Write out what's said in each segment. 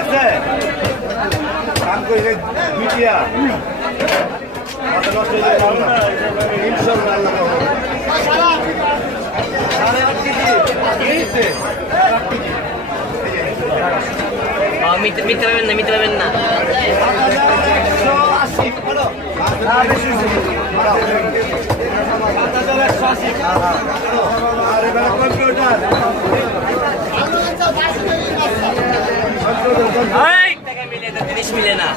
আছে কাম করে মিডিয়া মাথা নষ্ট হয়ে যাবে না ইনশাআল্লাহ আল্লাহ সাড়ে 8 কেজি মিথ্যা পাবেন না 180 বলো বেশি আরে বেলা কম্পিউটার জিনিস মিলে না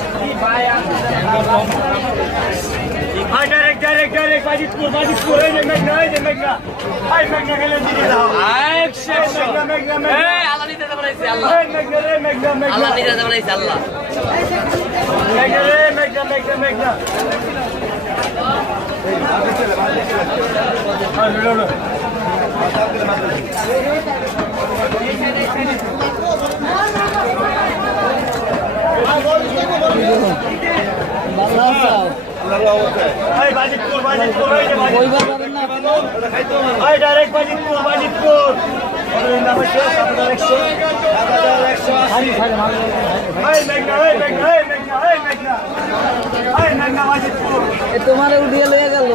ডাইরেক্ট বাজিতপুর এই যে মেঘনা আই মেঘনা খেলে দিয়ে দাও আল্লাহ নিতে বানাইছে আল্লাহ আল্লাহ নিতে বানাইছে আল্লাহ মেঘনা বাজিতপুর ডাইরেক্ট বাজিতপুর তোমার উঠিয়ে লয়ে গেল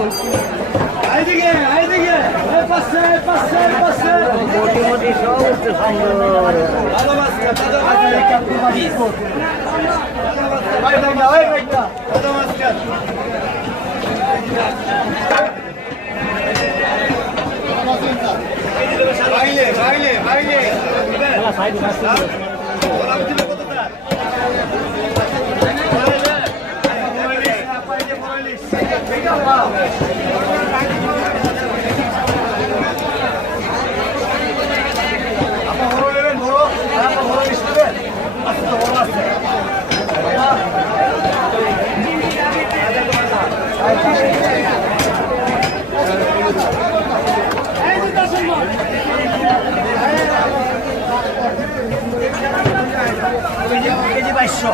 মোটি সব উঠতে কেজি 2200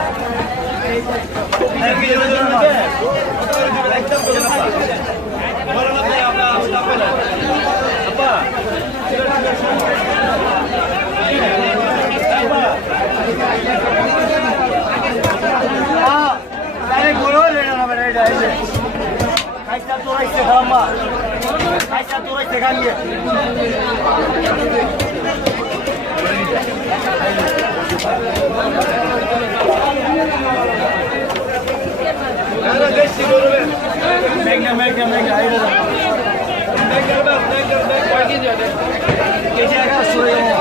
কেজি 1100